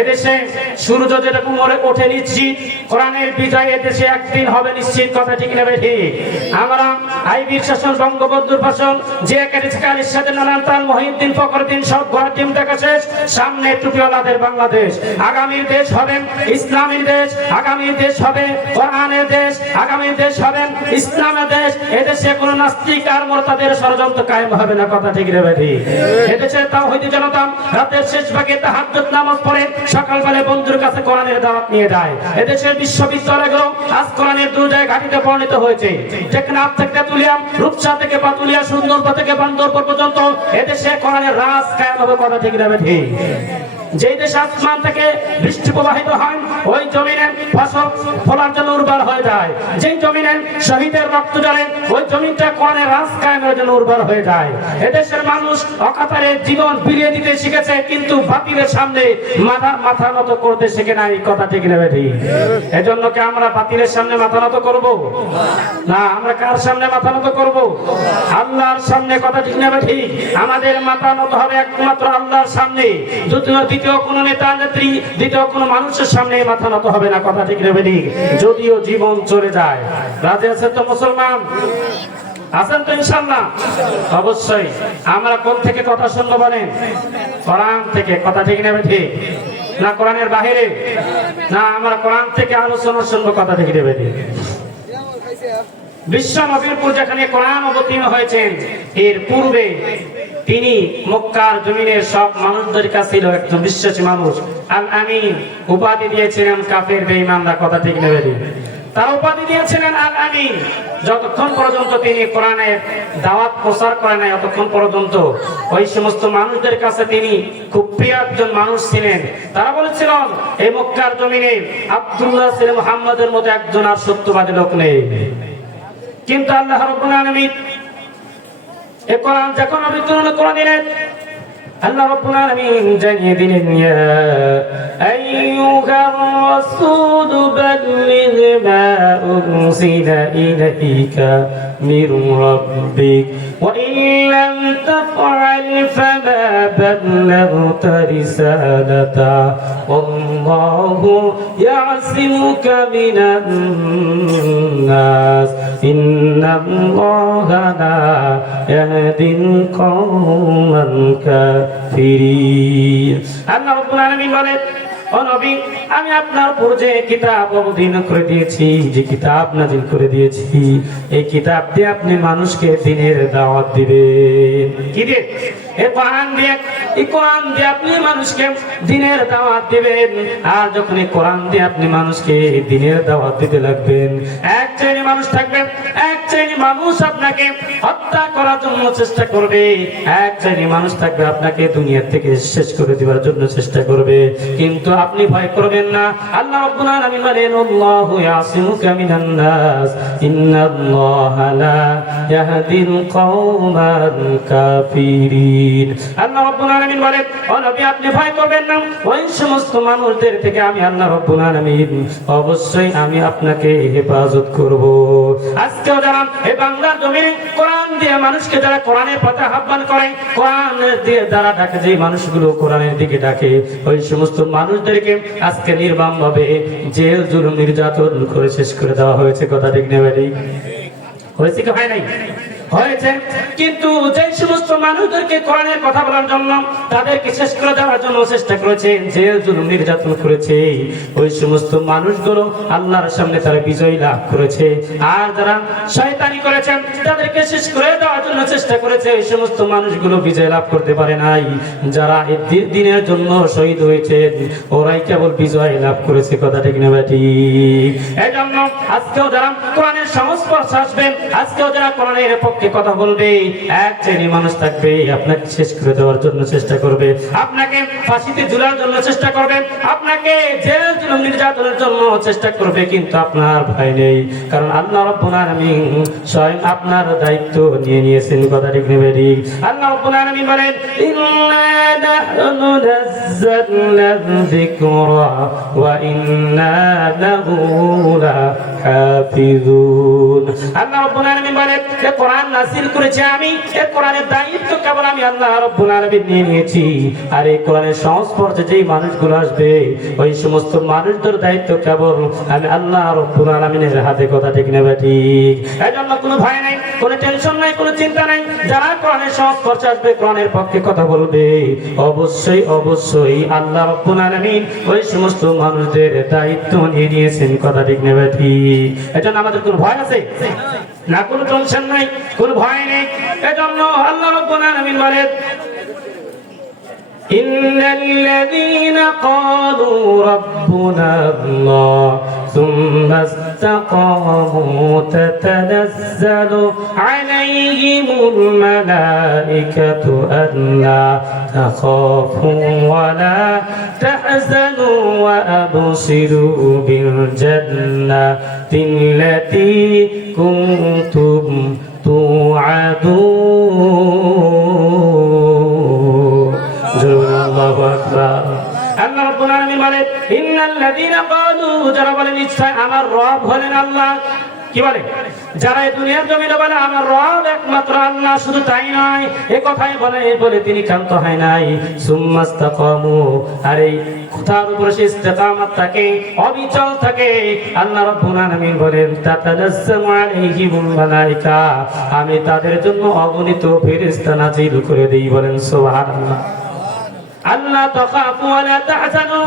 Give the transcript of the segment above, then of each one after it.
এদেশে সূর্য যেরকম ওঠে নিশ্চিত, কোরআনের বিজয় এদেশে একদিন হবে নিশ্চিত, কথা ঠিক নেবে ঠিক। আমরা আইবির শাসন, বঙ্গবন্ধুর ভাষণ, যে কালির সাথে নানান তাল, মহিউদ্দিন, ফখরুদ্দিন সব ঘর টিম দেখা শেষ। সামনে টুপিওয়ালাদের বাংলাদেশ, আগামীর দেশ হবে ইসলামের দেশ, আগামীর দেশ হবে কোরআনের দেশ, আগামীর দেশ হবে ইসলামের দেশ। এদেশে কোন নাস্তিক আর মোরতাদের ষড়যন্ত্র কায়েম হবে না, কথা ঠিক নেবে ঠিক। এদেশে তাওহীদি জনতা রাতের শেষ ভাগে তাহাজ্জুদ নামাজ পড়ে সকালবেলা বন্ধুর কাছে কোরআনের দাওয়াত নিয়ে যায়। এদেশের বিশ্ববিদ্যালয়গুলো আজ কোরআনের দুর্জয় ঘাটিতে পরিণত হয়েছে। টেকনাফ থেকে তেতুলিয়া, রূপসা থেকে পাতুলিয়া, সুন্দরবন থেকে বান্দরবন পর্যন্ত এদেশে কোরআনের রাজ কায়েম হবে, কথা ঠিক নেবে ঠিক। যেই দেশে আসমান থেকে বৃষ্টি প্রবাহিত হয়, ওই জমিনে ফসল ফলার জন্য উর্বর হয়ে যায়। যেই জমিনে শহীদের রক্ত ঝরে, ওই জমিটা কোরআনের রাজ কায়েমের জন্য উর্বর হয়ে যায়। এদেশের মানুষ অকাতরে জীবন বিলিয়ে দিতে শিখেছে, কিন্তু বাতিলের সামনে মাথা নত করতে শিখে নাই, কথা ঠিক নেবে ঠিক। এজন্য কি আমরা বাতিলের সামনে মাথা নত করব না? আমরা কার সামনে মাথা নত করব? আল্লাহর সামনে, কথা ঠিক নেবে ঠিক। আমাদের মাথা নত হবে একমাত্র আল্লাহর সামনে। দ্বিতীয় কোন নেতা নেত্রী, দ্বিতীয় কোন মানুষের সামনে মাথা নত হবে না, কথা ঠিক নেবে ঠিক। যদিও জীবন চলে যায়। রাজে আছে তো মুসলমান আছেন তো ইনশাআল্লাহ? অবশ্যই। আমরা কোন থেকে কথা শুনবো বলেন? কোরআন থেকে, কথা ঠিক নেবে ঠিক না? কোরআনের বাহিরে না, আমরা কোরআন থেকে আলোচনা শুনবো, কথা ঠিক নেবে ঠিক। বিশ্ব নবীর পর যেখানে কোরআন অবতীর্ণ হয়েছেন, এর পূর্বে তিনি মক্কার জমিনের সব মানুষদের কাছে ছিল একজন বিশ্বাসী মানুষ। আল আমিন উপাধি দিয়েছিলেন কাফের বেঈমানরা, কথা ঠিক নেবে ঠিক। তার উপাধি দিয়েছিলেন আল আমিন। যতক্ষণ পর্যন্ত তিনি কোরআনের দাওয়াত প্রচার করেন নাই, ততক্ষণ পর্যন্ত ওই সমস্ত মানুষদের কাছে তিনি খুব প্রিয় একজন মানুষ ছিলেন। তারা বলেছিলেন এই মক্কার জমিনে আব্দুল্লাহ ছিল মুহাম্মাদের মতো একজন আর সত্যবাদী লোক নেই। কিন্তু আল্লাহ রাব্বুল আলামিন এই কোরআন যখন অবতীর্ণ করে দিলেন, আল্লাহ রাব্বুল আলামিন জানিয়ে দিলেন, ইয়া আইয়ুহার রাসূল বাল্লিগ মা উনজিলা ইলাইকা মির রাব্বিক ওয়া ইন লাম তাফআল ফামা বাল্লাগতা রিসালাতা ওয়াল্লাহু ইয়াসিমুকা মিনান নাস ইন্নাল্লাহা লা ইয়াহদিল কওমাল কাফিরিন। আল্লাহ রাব্বুল আলামিন বলেন, ও নবী, আমি আপনার উপর যে কিতাব অবতীর্ণ করে দিয়েছি, যে কিতাব নাযিল করে দিয়েছি, এই কিতাব দিয়ে আপনি মানুষকে দ্বীনের দাওয়াত দিবেন। কি দিয়ে? এই কোরআন দিয়ে। এই কোরআন দিয়ে আপনি মানুষকে দ্বীনের দাওয়াত দিবেন। আর যখন এই কোরআন দিয়ে আপনি মানুষকে দ্বীনের দাওয়াত দিতে লাগবেন, এক শ্রেণী মানুষ থাকবে, এক শ্রেণী মানুষ আপনাকে হত্যা করার জন্য চেষ্টা করবে, এক শ্রেণী মানুষ থাকবে আপনাকে দুনিয়া থেকে শেষ করে দেওয়ার জন্য চেষ্টা করবে। কিন্তু আপনি ভয় করবেন না। আল্লাহ রাব্বুল আলামিন বলেন, আল্লাহু ইয়াসিমুকা মিনান নাস ইন্নাল্লাহা লা ইয়াহদিল কওমাল কাফিরিন। আল্লাহ রাব্বুল আলামিন বলেন, ও নবী, আপনি ভয় করবেন না। ওই সমস্ত মানুষদের থেকে আমি আল্লাহ রাব্বুল আলামিন অবশ্যই আমি আপনাকে হেফাজত করব। আজকেও যারা এই বাংলার জমিনে কোরআন দিয়ে মানুষকে, যারা কোরআনের পথে আহ্বান করে, কোরআন দিয়ে যারা ডাকে, যে মানুষগুলো কোরআনের দিকে ডাকে, ওই সমস্ত মানুষদেরকে আজকে নির্মমভাবে জেল জুলুম নির্যাতন করে শেষ করে দেওয়া হয়েছে, কথা ঠিক নেবে ঠিক। হয়েছে কি হয় নাই? হয়েছে। কিন্তু যে সমস্ত মানুষদেরকে কোরআনের কথা বলার জন্য, তাদেরকে শেষ করে দেওয়ার জন্য চেষ্টা করেছে, জেল জুলুম নির্যাতন করেছে, ওই সমস্ত মানুষগুলো আল্লাহর সামনে তারা বিজয় লাভ করেছে। আর যারা শয়তানি করেছেন, তাদেরকে শেষ করে দেওয়ার জন্য চেষ্টা করেছে, ওই সমস্ত মানুষগুলো বিজয় লাভ করতে পারে নাই। যারা এই দিনের জন্য শহীদ হয়েছে, ওরাই কেবল বিজয় লাভ করেছে, কথা ঠিক না ঠিক। এই জন্য আজকেও যারা কোরআনের সংস্পর্শে আসবেন, আজকেও যারা কোরআনের পক্ষে কথা বলবে, এক শ্রেণী মানুষ থাকবে আপনাকে শেষ করে দেওয়ার জন্য চেষ্টা করবে, আপনাকে ফাঁসিতে ঝুলার জন্য চেষ্টা করবে, আপনাকে জেল জুলুম নির্যাতনের জন্য চেষ্টা করবে। কিন্তু আপনার ভয় নেই, কারণ আল্লাহ রাব্বুল আলামিন স্বয়ং আপনার দায়িত্ব নিয়ে নিয়েছেন, কথা ঠিক নেবে ঠিক। আল্লাহ রাব্বুল আলামিন বলেন, ইন্না নাহনু নাযালনা যিকরা ওয়া ইন্না লাহু লাহাফিজুন। আল্লাহ রাব্বুল আলামিন বলেন, এই কোরআন কোরআন নাযিল করেছি আমি, এই কোরআনের দায়িত্ব কেবল আমি আল্লাহ রাব্বুল আলামিন নিয়ে নিয়েছি। আর এই কোরআনের সংস্পর্শে যেই মানুষগুলো আসবে ওই সমস্ত মানুষদের দায়িত্ব কেবল আমি আল্লাহ রাব্বুল আলামিনের হাতে। কথা ঠিক না ঠিক? এজন্য কোনো ভয় নাই, কোনো টেনশন নাই, কোনো চিন্তা নাই। যারা কোরআনের সংস্পর্শে আসবে, কোরআনের পক্ষে কথা বলবে, অবশ্যই অবশ্যই আল্লাহ রাব্বুল আলামিন ওই সমস্ত মানুষদের দায়িত্ব নিয়ে নিয়েছেন। কথা ঠিক না ঠিক? এজন্য আমাদের কোনো ভয় আছে না, কোনো টেনশন নাই, কোনো ভয় নেই। এজন্য আল্লাহ রাব্বুল আলামিন বলেন, ইন্নাল্লাযীনা ক্বালু রাব্বুনা আল্লাহ সুম্মা ইসতাকামু তাতানাজ্জালু আলাইহিমুল মালাইকাতু আল্লা তাখাফু ওয়া লা তাহজানু ওয়া আবশিরু বিল জান্নাতিল্লাতী কুনতুম তুআদুন। আল্লাহু আকবার। আল্লাহ রাব্বুল আলামিন বলেন, ইন্নাল্লাযীনা ক্বালু, যারা বলে নিশ্চয় আমার রব হলেন আল্লাহ। কি বলে? যারা এই দুনিয়ার জমিনে বলে আমার রব একমাত্র আল্লাহ, শুধু তাই নয়, এই কথাই বলে তিনি ক্ষান্ত হয় নাই। সুম্মাস্তাকামু, আর এই কথার উপরে সে ইস্তেকামত থাকে, অবিচল থাকে। আল্লাহ রাব্বুল আলামিন বলেন, তাতানাজ্জালু আলাইহিমুল মালাইকা, আমি তাদের জন্য অগণিত ফেরেশতা নাযিল করে দেই। বলেন সুবহানাল্লাহ। আল্লাহ তাখাফু ওয়া লা তাহজানু,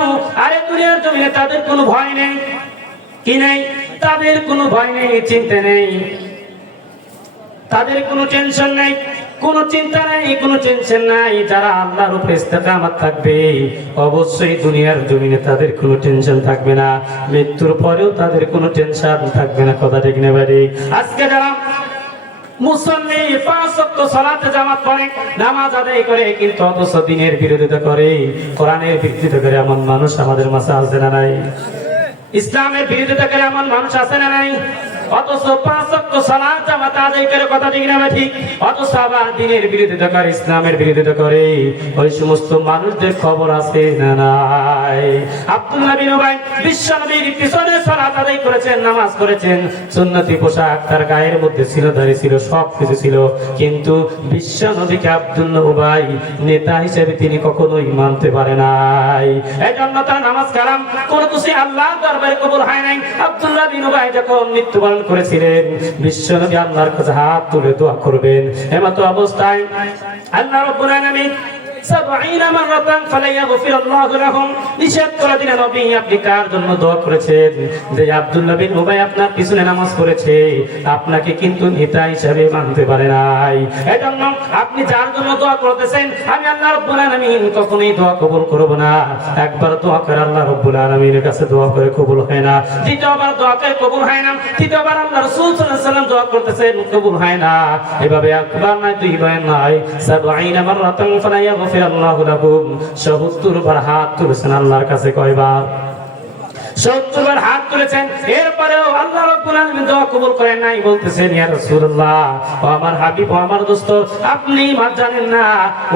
আরে দুনিয়ার জমিনে তাদের কোনো ভয় নেই। কি নেই? তাদের কোনো ভয় নেই, চিন্তা নেই, তাদের কোনো টেনশন নেই, কোনো চিন্তা নেই, কোনো টেনশন নাই। যারা আল্লাহর উপরে ইস্তেকামত থাকবে, অবশ্যই দুনিয়ার জমিনে তাদের কোনো টেনশন থাকবে না, মৃত্যুর পরেও তাদের কোনো টেনশন থাকবে না। কথা ঠিক না ভাই? আজকে যারা মুসল্লি 5 ওয়াক্ত সালাতে জামাত পড়ে, নামাজ আদায় করে, কিন্তু অথচ দ্বীনের বিরোধিতা করে, কোরআনের বিরোধিতা করে এমন মানুষ আমাদের মাঝে আছে না নাই? ইসলামের বিরোধিতা করে এমন মানুষ আছে না নাই? অথচ 5 ওয়াক্ত সালাত জামাত আদায় করে। কথা ঠিক না ঠিক? অথচ আবার দ্বীনের বিরোধিতা করে, ইসলামের বিরোধিতা করে। ওই সমস্ত মানুষদের খবর আছে না নাই? আব্দুল্লাহ বিন উবাই বিশ্বনবীর পিছনে সালাত আদায় করেছেন, নামাজ করেছেন, সুন্নতি পোশাক তার গায়ের মধ্যে ছিল, দাড়ি ছিল, সব কিছু ছিল, কিন্তু বিশ্বনবীকে আব্দুল্লাহ উবাই নেতা হিসেবে তিনি কখনোই মানতে পারে নাই। এজন্য তার নামাজ কালাম কোনো কিছু আল্লাহ দরবারে কবুল হয় নাই। আব্দুল্লাহ বিন উবাই যখন মৃত্যুবরণ করেছিলেন, বিশ্বনবী আল্লাহর কাছে হাত তুলে দোয়া করবেন, এমতো অবস্থায় আল্লাহ রাব্বুল আলামিন 70 মাররাতান ফালাইয়াগফিরাল্লাহু লাহুম, নিষেধ করে দিলেন, নবী আপনি কার জন্য দোয়া করেছেন? যে আব্দুল্লাহ বিন উবাই আপনার পিছনে নামাজ পড়েছে, আপনাকে কিন্তু নেতা হিসেবে মানতে পারে নাই। এজন্য আপনি যার জন্য দোয়া করতেছেন, আমি আল্লাহ রাব্বুল আলামিন কখনোই দোয়া কবুল করব না। একবার দোয়া করে আল্লাহ রাব্বুল আলামিনের কাছে দোয়া করে কবুল হয় না, দ্বিতীয়বার দোয়া করে কবুল হয় না, তৃতীয়বার আল্লাহ রাসূল সাল্লাল্লাহু আলাইহি ওয়াসাল্লাম দোয়া করতেছেন, কবুল হয় না। এভাবে একবার নয়, দুইবার নয়, 70 মাররাতান ফালাইয়াগফিরাল্লাহু লাহুম, 70 বার হাত তুলেছেন আল্লাহর কাছে। কয়বার? 70 বার হাত তুলেছেন। এরপরেও আল্লাহ রাব্বুল আলামিন দোয়া কবুল করেন নাই। বলতেছেন, ইয়া রাসূলুল্লাহ, ও আমার হাবিব, ও আমার দোস্ত, আপনি জানেন না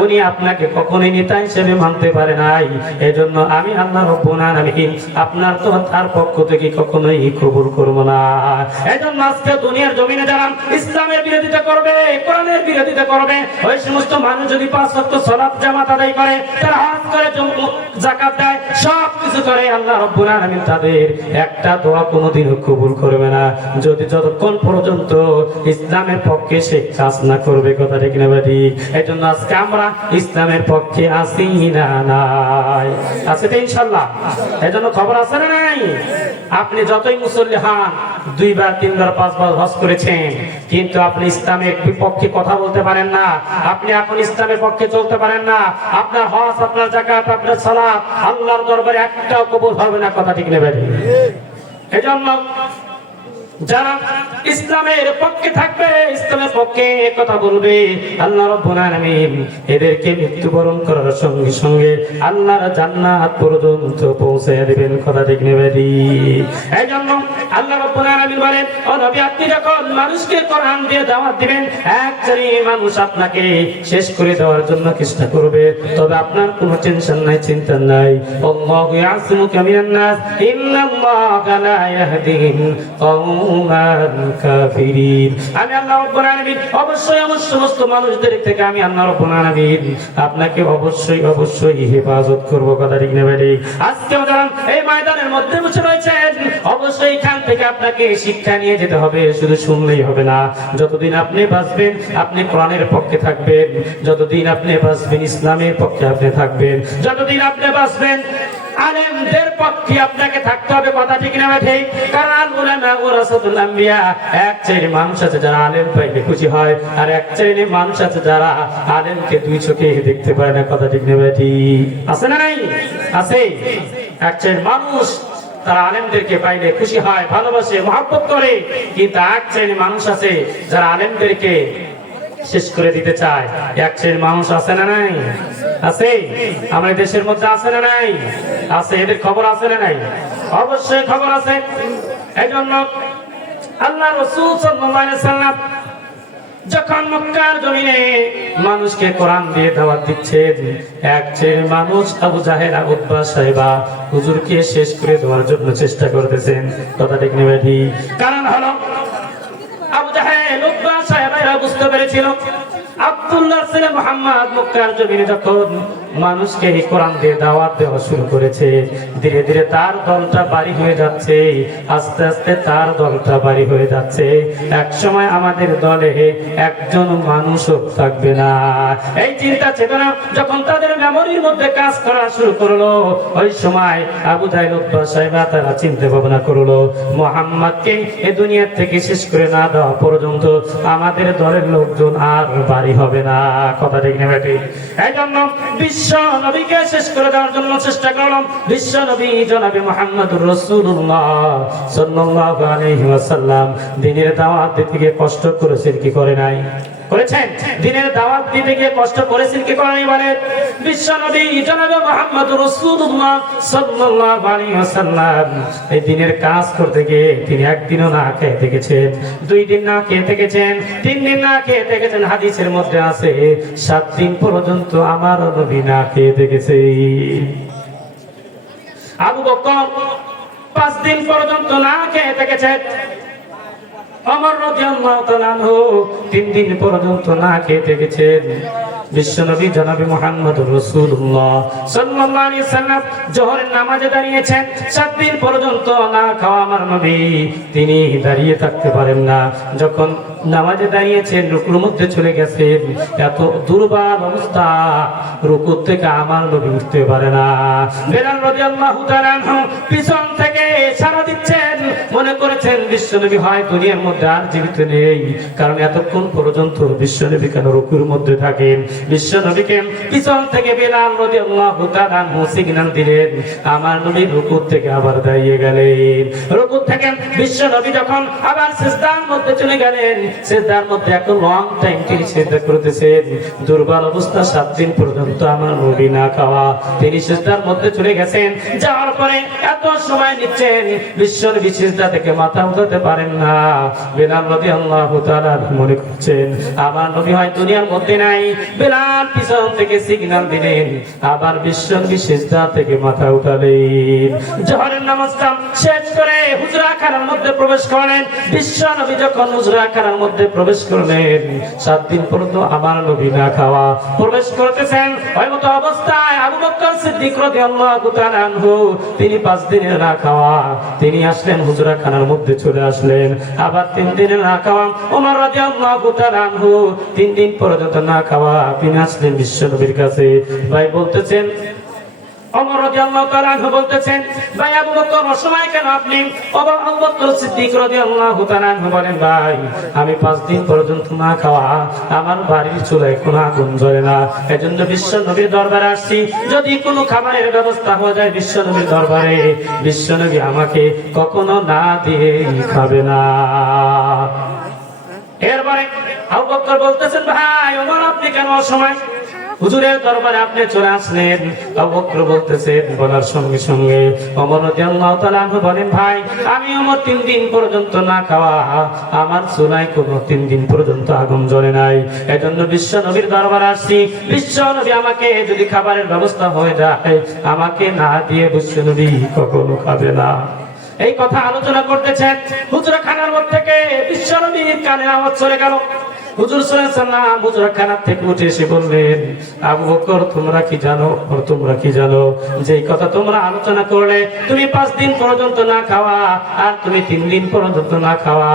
উনি আপনাকে কখনোই নেতা হিসেবে মানতে পারে নাই। এজন্য আমি আল্লাহ রাব্বুল আলামিন আপনার তো তার পক্ষ থেকে কখনোই কবুল করব না। এজন্য আজকে দুনিয়ার জমিনে যারা ইসলামের বিরোধিতা করবে, কোরআনের বিরোধিতা করবে, ওই সমস্ত মানুষ যদি 5 ওয়াক্ত সালাত জামাত আদায় করে, তারা হজ করে, যাকাত দেয়, সব কিছু করে, আল্লাহ রাব্বুল আলামিন তাদের একটা দোয়া কোনোদিনও কবুল করবে না, যদি যতক্ষণ পর্যন্ত ইসলামের পক্ষে সে কাজ না করবে। কথা ঠিক না ভাই? এজন্য আজকে আমরা ইসলামের পক্ষে আছি না নাই? আছে তো ইনশাআল্লাহ? এজন্য খবর আছে না নাই? আপনি যতই মুসল্লি হন, 2 বার 3 বার 5 বার হজ করেছেন, কিন্তু আপনি ইসলামের বিপক্ষে কথা বলতে পারেন না, আপনি এখন ইসলামের পক্ষে চলতে পারেন না। আপনার হজ, আপনার যাকাত, আপনার সালাত আল্লাহর দরবারে একটাও কবুল হবে না। কথা ঠিক না ভাই? এজন্য যারা ইসলামের পক্ষে থাকবে, ইসলামের পক্ষে কথা বলবে, আল্লাহ রাব্বুল আলামিন এদেরকে মৃত্যুবরণ করার সঙ্গে সঙ্গে আল্লাহর জান্নাত পর্যন্ত পৌঁছায় দিবেন। কথা ঠিক না ভাই? এইজন্য আল্লাহ রাব্বুল আলামিন বলেন, ও নবী, আপনি যখন মানুষকে কোরআন দিয়ে দাওয়াত দিবেন, এক শ্রেণী মানুষ আপনাকে শেষ করে দেওয়ার জন্য চেষ্টা করবে, তবে আপনার কোনো টেনশন নাই, চিন্তা নাই। আল্লাহু ইয়াসিমুকা মিনান নাস, ইন্নাল্লাহা লা ইয়াহদিল কওম কওমান কাফিরিন। আমি আল্লাহ রাব্বুল আলামিন অবশ্যই আমার সমস্ত মানুষদের থেকে আমি আল্লাহ রাব্বুল আলামিন আপনাকে অবশ্যই হেফাজত করব। কথা ঠিক না ভাই? আজকে যারা এই ময়দানের মধ্যে বসে রয়েছেন, অবশ্যই এখান থেকে আপনাকে শিক্ষা নিয়ে যেতে হবে। শুধু শুনলেই হবে না। যতদিন আপনি বাঁচবেন আপনি কোরআনের পক্ষে থাকবেন, যতদিন আপনি বাঁচবেন ইসলামের পক্ষে আপনি থাকবেন, যতদিন আপনি বাঁচবেন আলেমদের পক্ষে আপনাকে থাকতে হবে। কথা ঠিক না ঠিক? কারণ উলামা ওয়ারাসাতুল আম্বিয়া, এক শ্রেণীর মানুষ আছে যারা আলেম পাইলে খুশি হয়, আর এক শ্রেণীর মানুষ আছে যারা আলেমকে দুই চোখে দেখতে পায় না। কথা ঠিক না ঠিক? আছে না নাই? আছে। এক শ্রেণীর মানুষ তারা আলেমদেরকে পাইলে খুশি হয়, ভালোবাসে, মহব্বত করে, কিন্তু এক শ্রেণীর মানুষ আছে যারা আলেমদেরকে শেষ করে দিতে চায়। এক শ্রেণীর মানুষ আছে না নাই? আছে। আমাদের দেশের মধ্যে আছে না নাই? আছে। এদের খবর আছে না নাই? অবশ্যই খবর আছে। এইজন্য আল্লাহ রাসূল সাল্লাল্লাহু আলাইহি সাল্লাম যখন মক্কার জমিনে মানুষকে কোরআন দিয়ে দাওয়াত দিচ্ছেন, এক শ্রেণীর মানুষ আবু জাহেল, উতবা, সাইবা হুজুরকে শেষ করে দেওয়ার জন্য চেষ্টা করতেছেন। কথা ঠিক না ভাই? কারণ হলো আবু জাহেল, উতবা, সাইবারা বুঝতে পেরেছিল আব্দুল্লাহর ছেলে মুহাম্মদ মক্কার জমিনে যখন মানুষকে কোরআন দিয়ে দাওয়াত দেওয়া শুরু করেছে, ধীরে ধীরে তার দলটা বাড়ি হয়ে যাচ্ছে, আস্তে আস্তে তার দলটা বাড়ি হয়ে যাচ্ছে। এক সময় আমাদের দলে একজন মানুষও থাকবে না। এই চিন্তা চেতনা যখন তাদের মেমোরির মধ্যে কাজ করা শুরু করলো, ওই সময় আবু জাহেল, উতবা, সাইবা তারা চিন্তা ভাবনা করলো, মুহাম্মদকে এই দুনিয়া থেকে শেষ করে না দেওয়া পর্যন্ত আমাদের দলের লোকজন আর বাড়ি হবে না। কথা ঠিক না বেটি? এই জন্য বিশ্ব নবীকে শেষ করে দেওয়ার জন্য চেষ্টা করলাম। বিশ্ব নবী জনাবে মুহাম্মদুর রাসূলুল্লাহ সাল্লাল্লাহু আলাইহি ওয়াসাল্লাম দ্বীনের দাওয়াত দিতে গিয়ে কষ্ট করেছেন কি করে নাই? করেছেন। দ্বীনের দাওয়াত দিতে গিয়ে কষ্ট করেছেন কি করে নাই? বলেন। বিশ্ব নবী জনাবে মুহাম্মদুর রাসূলুল্লাহ সাল্লাল্লাহু আলাইহি ওয়াসাল্লাম এই দ্বীনের কাজ করতে গিয়ে তিনি একদিনও না খেয়ে থেকেছেন, 2 দিন না খেয়ে থেকেছেন, 3 দিন না খেয়ে থেকেছেন। হাদিসের মধ্যে আছে 7 দিন পর্যন্ত আমার নবী না খেয়ে থেকেছে। আবু বকর 5 দিন পর্যন্ত না খেয়ে থেকেছেন। ওমর রাদিয়াল্লাহু তাআলা আনহু 3 দিন পর্যন্ত না খেয়ে থেকেছেন। বিশ্বনবী জনাবে মুহাম্মদুর রাসূলুল্লাহ সাল্লাল্লাহু আলাইহি সাল্লাম জোহরের নামাজে দাঁড়িয়েছেন, 7 দিন পর্যন্ত না খাওয়া আমার নবী তিনি দাঁড়িয়ে থাকতে পারেন না। যখন নামাজে দাঁড়িয়েছেন রুকুর মধ্যে চলে গেছেন, এত দুর্বল অবস্থা, রুকু থেকে আমার নবী উঠতে পারে না। বেলাল রাদিয়াল্লাহু তাআলা আনহু পিছন থেকে সাড়া দিচ্ছেন, মনে করেছেন বিশ্বনবী হয় দুনিয়ার মধ্যে আর জীবিত নেই, কারণ এতক্ষণ পর্যন্ত বিশ্বনবী কেন রুকুর মধ্যে থাকেন। বিশ্বনবীকে পিছন থেকে বেলাল রাদিয়াল্লাহু তাআলা আনহু সিগন্যাল দিলেন, আমার নবী রুকু থেকে আবার দাঁড়িয়ে গেলেন। রুকু থেকে বিশ্বনবী যখন আবার সিজদার মধ্যে চলে গেলেন, সিজদার মধ্যে এক লং টাইম তিনি সিজদা করতেছেন। দুর্বল অবস্থা, 7 দিন পর্যন্ত আমার নবী না খাওয়া, তিনি সিজদার মধ্যে চলে গেছেন। যাওয়ার পরে এত সময় নিচ্ছেন, বিশ্বনবী সিজদা থেকে মাথা উঠাতে পারেন না। বেলাল রাদিয়াল্লাহু তাআলা মনে করছেন আমার নবী হয় দুনিয়ার মধ্যে নাই। বেলাল পিছন থেকে সিগন্যাল দিলেন, আবার বিশ্বনবী সিজদা থেকে মাথা উঠালেন। জোহরের নামাজটা শেষ করে হুজরাখানার মধ্যে প্রবেশ করলেন। বিশ্বনবী যখন হুজরাখানার মধ্যে প্রবেশ করলেন, 7 দিন পর্যন্ত আমার নবী না খাওয়া, প্রবেশ করতেছেন। ওই মতো অবস্থায় আবু বকর সিদ্দিক রাদিয়াল্লাহু তাআলা আনহু তিনি 5 দিনের না খাওয়া, তিনি আসলেন হুজরাখানার মধ্যে চলে আসলেন। আবার 3 দিনের না খাওয়া ওমর রাদিয়াল্লাহু তাআলা আনহু 3 দিন পর্যন্ত না খাওয়া, তিনি আসলেন বিশ্বনবীর কাছে। ভাই বলতেছেন, ওমর রাদিয়াল্লাহু তাআলা আনহু বলতেছেন, ভাই আবু বকর অসময় কেন আপনি? আবু বকর সিদ্দিক রাদিয়াল্লাহু তাআলা আনহু বলেন, ভাই আমি 5 দিন পর্যন্ত না খাওয়া, আমার বাড়ির চুলায় কোনো আগুন জ্বলে না, এজন্য বিশ্বনবীর দরবারে আসছি। যদি কোনো খাবারের ব্যবস্থা হয়ে যায় বিশ্বনবীর দরবারে, বিশ্বনবী আমাকে কখনো না দিয়ে খাবে না। এরপরে আবু বকর বলতেছেন, ভাই ওমর আপনি কেন অসময় হুজুরের দরবারে আপনি চলে আসলেন? আবু বকর বলতেছেন, বলার সঙ্গে সঙ্গে ওমর রাদিয়াল্লাহু তাআলা আনহু বলেন, ভাই আমি ওমর 3 দিন পর্যন্ত না খাওয়া, আমার চুলায় কোনো 3 দিন পর্যন্ত আগুন জ্বলে নাই, এজন্য বিশ্বনবীর দরবারে আসছি। বিশ্বনবী আমাকে যদি খাবারের ব্যবস্থা হয়ে যায়, আমাকে না দিয়ে বিশ্বনবী কখনো খাবে না। এই কথা আলোচনা করতেছেন। হুজরাখানার মধ্যে থেকে বিশ্বনবীর কানে আওয়াজ চলে গেল। হুজুর সাল্লাল্লাহু আলাইহি ওয়াসাল্লাম হুজরাখানার থেকে উঠে এসে বললেন, আবু বকর তোমরা কি জানো যে এই কথা তোমরা আলোচনা করলে, তুমি 5 দিন পর্যন্ত না খাওয়া আর তুমি 3 দিন পর্যন্ত না খাওয়া,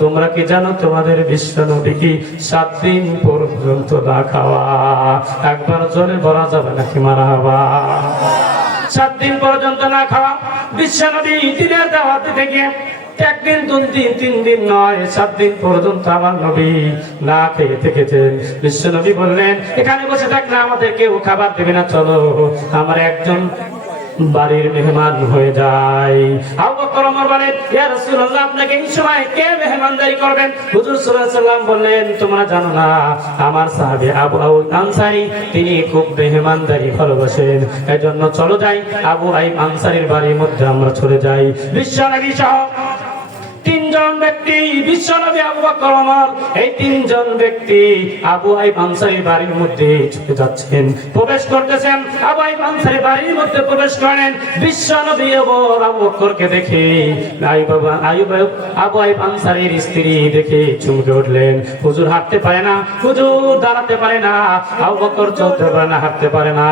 তোমরা কি জানো তোমাদের বিশ্বনবী কি 7 দিন পর্যন্ত না খাওয়া? একবার জোরে বলা যাবে নাকি মারহাবা? 7 দিন পর্যন্ত না খাওয়া। বিশ্বনবী দিনের দাওয়াত দিতে গিয়ে 1 দিন 2 দিন 3 দিন নয়, 7 দিন পর্যন্ত আমার নবী না খেয়ে থেকেছেন। বিশ্বনবী বললেন, এখানে বসে থাকলে আমাদের কেউ খাবার দেবে না, চলো আমার একজন বাড়ির মেহমান হয়ে যায়। আবু বকর ওমর বলেন, ইয়া রাসূলুল্লাহ আপনাকে এই সময় কে মেহমানদারি করবেন? হুজুর সাল্লাল্লাহু আলাইহি ওয়াসাল্লাম বললেন, তোমরা জানো না আমার সাহাবী আবু আইয়ুব আনসারী তিনি খুব মেহমানদারি ভালোবাসেন, এজন্য চলো যাই আবু আইয়ুব আনসারীর বাড়ির মধ্যে আমরা চলে যাই। বিশ্বনবী সহ 3 জন ব্যক্তি, বিশ্বনবী আবু বকর ওমর, এই 3 জন ব্যক্তি আবু আইয়ুব আনসারীর বাড়ির মধ্যে চলে যাচ্ছেন, প্রবেশ করতেছেন। আবু আইয়ুব আনসারীর বাড়ির মধ্যে প্রবেশ করেন। বিশ্বনবী আবু বকরকে দেখে আবু আইয়ুব আনসারীর স্ত্রী দেখে চমকে উঠলেন। হুজুর হাঁটতে পারে না, হুজুর দাঁড়াতে পারে না, আবু বকর চলতে পারে না, হাঁটতে পারে না,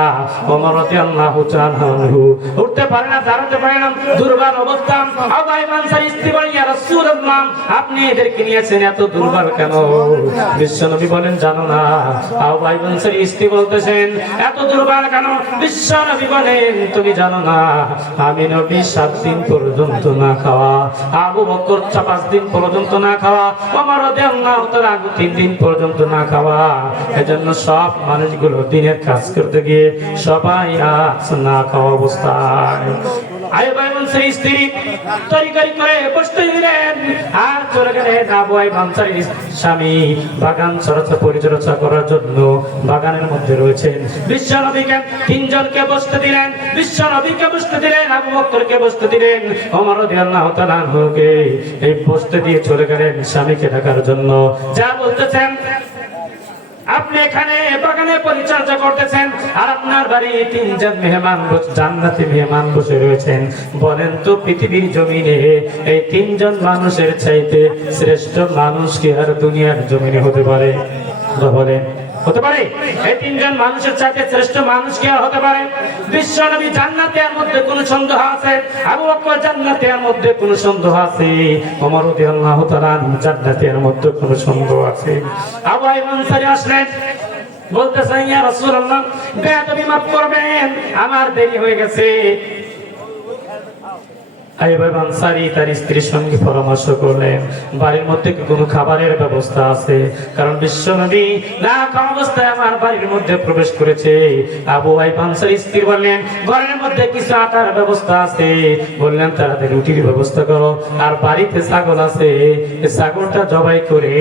ওমর রাদিয়াল্লাহু তাআলা আনহু উঠতে পারে না, দাঁড়াতে পারে না, দুর্বল অবস্থা। আবু আইয়ুব আনসারীর স্ত্রী বলেন, ইয়া রাসূলুল্লাহ আপনি এদেরকে নিয়েছেন এত দুর্বল কেন? বিশ্বনবী বলেন, জানো না? আবু আইয়ুব আনসারীর স্ত্রী বলতেছেন, এত দুর্বল কেন? বিশ্বনবী বলেন, তুমি জানো না আমি নবী 7 দিন পর্যন্ত না খাওয়া, আবু বকর 5 দিন পর্যন্ত না খাওয়া, ওমর রাদিয়াল্লাহু তাআলা 3 দিন পর্যন্ত না খাওয়া। এজন্য সব মানুষগুলো দিনের কাজ করতে গিয়ে সবাই আজ না খাওয়া অবস্থায়। আইয়ুব আনসারীর স্ত্রী তরিকারি করে বসতে দিলেন আর চলে গেলেন। আবু আইয়ুব আনসারীর স্বামী বাগান পরিচর্যা করার জন্য বাগানের মধ্যে রয়েছেন। বিশ্বনবীকে 3 জনকে বসতে দিলেন, বিশ্বনবীকে বসতে দিলেন, আবু বকরকে বসতে দিলেন, ওমর রাদিয়াল্লাহু তাআলা আনহুকে এই বসতে দিয়ে চলে গেলেন স্বামীকে ডাকার জন্য। যা বলতেছেন, আপনি এখানে বাগানে পরিচর্যা করতেছেন আর আপনার বাড়ি 3 জন মেহমান জান্নাতি মেহমান বসে রয়েছেন, বলেন তো পৃথিবীর জমিনে এই 3 জন মানুষের চাইতে শ্রেষ্ঠ মানুষ কি আর দুনিয়ার জমিনে হতে পারে? বলেন, হতে পারে? এই 3 জন মানুষের চাইতে শ্রেষ্ঠ মানুষ কি আর হতে পারে? বিশ্বনবী জান্নাতে এর মধ্যে কোনো সন্দেহ আছে? আবু বকর জান্নাতে এর মধ্যে কোনো সন্দেহ আছে? ওমর রাদিয়াল্লাহু তাআলা জান্নাতে এর মধ্যে কোনো সন্দেহ আছে? আবু আইয়ুব আনসারী আসলেন, বলতেছেন, ইয়া রাসূলুল্লাহ বেয়াদবি মাফ করবেন, আমার দেরি হয়ে গেছে। আইয়ুব আনসারী তার স্ত্রীর সঙ্গে পরামর্শ করলেন, বাড়ির মধ্যে কি কোনো খাবারের ব্যবস্থা আছে? কারণ বিশ্বনবী না খাওয়া অবস্থায় আমার বাড়ির মধ্যে প্রবেশ করেছে। আবু আইয়ুব আনসারীর স্ত্রী বললেন, ঘরের মধ্যে কিছু আটার ব্যবস্থা আছে। বললেন, তাড়াতাড়ি রুটির ব্যবস্থা করো, আর বাড়িতে ছাগল আছে, ছাগলটা জবাই করে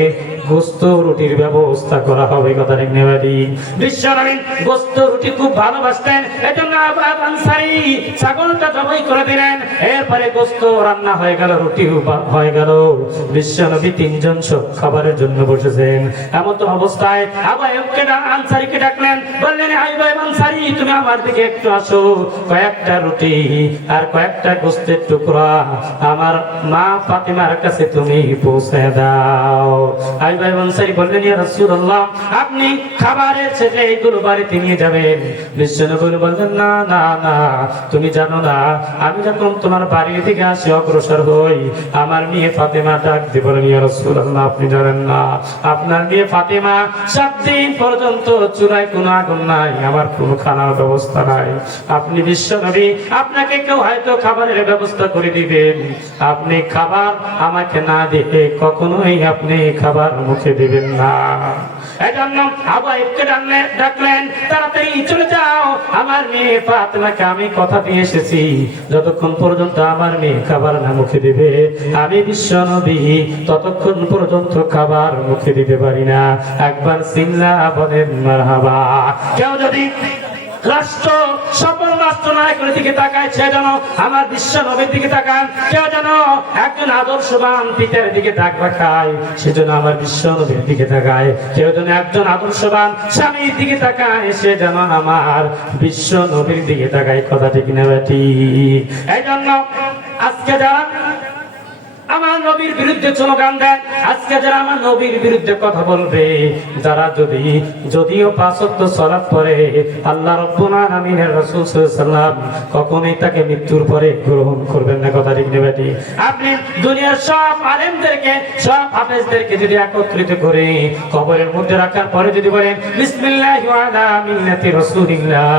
গোস্ত রুটির ব্যবস্থা করা হবে। কথা ঠিক নেবাদি? বিশ্বনবী গোস্ত রুটি খুব ভালোবাসতেন, এজন্য আবু আইয়ুব আনসারী ছাগলটা জবাই করে দিলেন। এরপরে গোস্ত রান্না হয়ে গেল, রুটি হয়ে গেল। বিশ্বনবী 3 জন সব খাবারের জন্য বসেছেন। এমন তো অবস্থায় আবু আইয়ুব আনসারীকে ডাকলেন, বললেন, আইয়ুব আনসারী তুমি আমার দিকে একটু আসো, কয়েকটা রুটি আর কয়েকটা গোস্তের টুকরা আমার মা ফাতিমার কাছে তুমি পৌঁছে দাও। আইয়ুব আনসারী বললেন, ইয়া রাসূলুল্লাহ আপনি খাবারের শেষে এইগুলো বাড়িতে নিয়ে যাবেন। বিশ্বনবী বললেন, না না না, তুমি জানো না আমি যখন তোমার বাড়ির দিকে আসি অগ্রসর হই, আমার মেয়ে ফাতেমা ডাক দিয়ে বলেন, ইয়া রাসূলুল্লাহ আপনি জানেন না আপনার মেয়ে ফাতেমা 7 দিন পর্যন্ত চুলায় কোনো আগুন নাই, আমার কোনো খানার ব্যবস্থা নাই। আপনি বিশ্বনবী, আপনাকে কেউ হয়তো খাবারের ব্যবস্থা করে দিবেন, আপনি খাবার আমাকে না দিয়ে কখনোই আপনি খাবার মুখে দিবেন না। এজন্য আবু আইয়ুবকে ডাকলেন, তাড়াতাড়ি চলে যাও, আমার মেয়ে ফাতেমাকে আমি কথা দিয়ে এসেছি, যতক্ষণ পর্যন্ত আমার মেয়ে খাবার না মুখে দিবে আমি বিশ্বনবী ততক্ষণ পর্যন্ত খাবার মুখে দিতে পারি না। একবার সিল্লা বলেন মারহাবা। কেউ যদি রাষ্ট্র সফল রাষ্ট্র নায়কের দিকে তাকায়, সে যেন আমার বিশ্বনবীর দিকে তাকান। কেউ যেন একজন আদর্শবান পিতার দিকে তাক রাখায়, সেজন্য আমার বিশ্বনবীর দিকে তাকায়। কেউ যেন একজন আদর্শবান স্বামীর দিকে তাকায়, সে যেন আমার বিশ্বনবীর দিকে তাকায়। কথা ঠিক না ঠিক? এই জন্য আজকে যারা আমার নবীর বিরুদ্ধে স্লোগান দেয়, আজকে যারা আমার নবীর বিরুদ্ধে কথা বলবে, যারা যদিও 5 ওয়াক্ত সালাত পড়ে, আল্লাহ রাব্বুল আলামিনের রাসূল সাল্লাল্লাহু আলাইহি ওয়াসাল্লাম কখনোই তাকে মৃত্যুর পরে গ্রহণ করবেন না। কথা ঠিক নেবে? আপনি দুনিয়ার সব আলেমদেরকে, সব হাফেজদেরকে যদি একত্রিত করে কবরের মধ্যে রাখার পরে যদি বলেন বিসমিল্লাহি ওয়া আলা মিল্লাতি রাসূলিল্লাহ,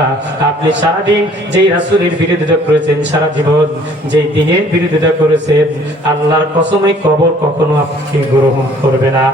আপনি সারাদিন যেই রাসূলের বিরোধিতা করেছেন, সারা জীবন যেই দ্বীনের বিরোধিতা করেছেন, আল্লাহর কসমে কবর কখনো আপনি গ্রহণ করবে না।